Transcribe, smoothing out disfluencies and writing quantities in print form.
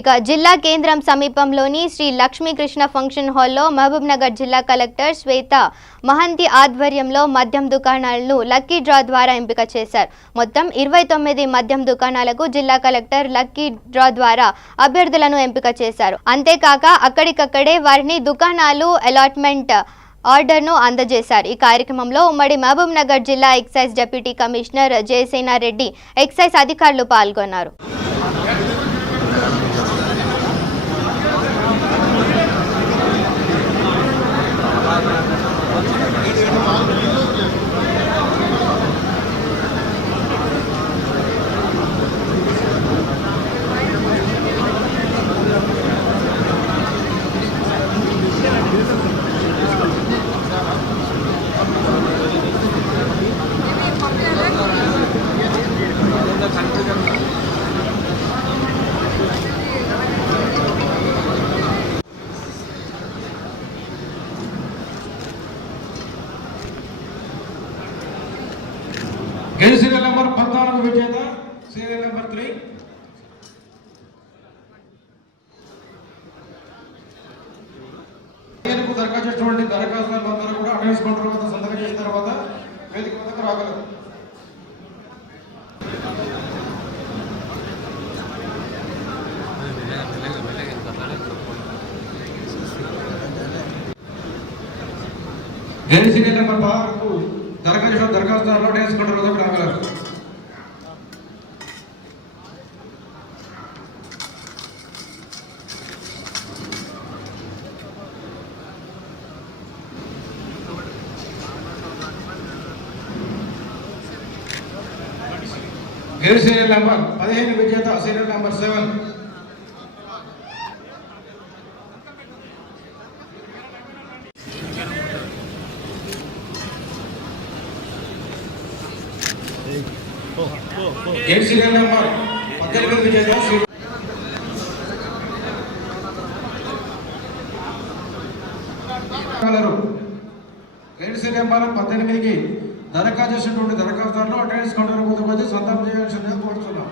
ఇక జిల్లా కేంద్రం సమీపంలోని శ్రీ లక్ష్మీకృష్ణ ఫంక్షన్ హాల్లో మహబూబ్నగర్ జిల్లా కలెక్టర్ శ్వేత మహంతి ఆధ్వర్యంలో మద్యం దుకాణాలను లక్కీ డ్రా ద్వారా ఎంపిక చేశారు. మొత్తం 29 మద్యం దుకాణాలకు జిల్లా కలెక్టర్ లక్కీ డ్రా ద్వారా అభ్యర్థులను ఎంపిక చేశారు. అంతేకాక అక్కడికక్కడే వారిని దుకాణాలు అలాట్మెంట్ ఆర్డర్ను అందజేశారు. ఈ కార్యక్రమంలో ఉమ్మడి మహబూబ్నగర్ జిల్లా ఎక్సైజ్ డిప్యూటీ కమిషనర్ జయసేనారెడ్డి, ఎక్సైజ్ అధికారులు పాల్గొన్నారు. సీరియల్ నెంబర్ 14 విజేత సీరియల్ నెంబర్ 3 దీనికి దరఖాస్తు చేసినటువంటి దరఖాస్తులందరూ కూడా అటెండెన్స్ కౌంటర్ వద్ద సంతకం చేసిన తర్వాత వేదిక వద్దకు రాగలరు. సీరియల్ నెంబర్ 16కు దరఖాస్తుదారులు అటెండెన్స్ కౌంటర్ వద్దకు రాగలరు. సీరియల్ నెంబర్ 15 విజేత సీరియల్ నెంబర్ 7 సీరియల్ నెంబర్ 18 విజేత సీరియల్ నెంబర్ 18కి దరఖాస్తు చేసినటువంటి దరఖాస్తుదారులు అటెండెన్స్ కౌంటర్ వద్దకు వచ్చి సంతకం చేయాల్సిందిగా కోరుతున్నాం.